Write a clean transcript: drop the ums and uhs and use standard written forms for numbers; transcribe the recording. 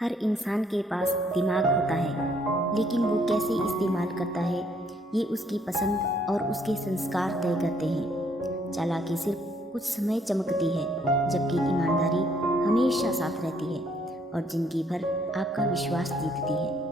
हर इंसान के पास दिमाग होता है, लेकिन वो कैसे इस्तेमाल करता है ये उसकी पसंद और उसके संस्कार तय करते हैं। चालाकी सिर्फ कुछ समय चमकती है, जबकि ईमानदारी हमेशा साथ रहती है और जिंदगी भर आपका विश्वास जीतती है।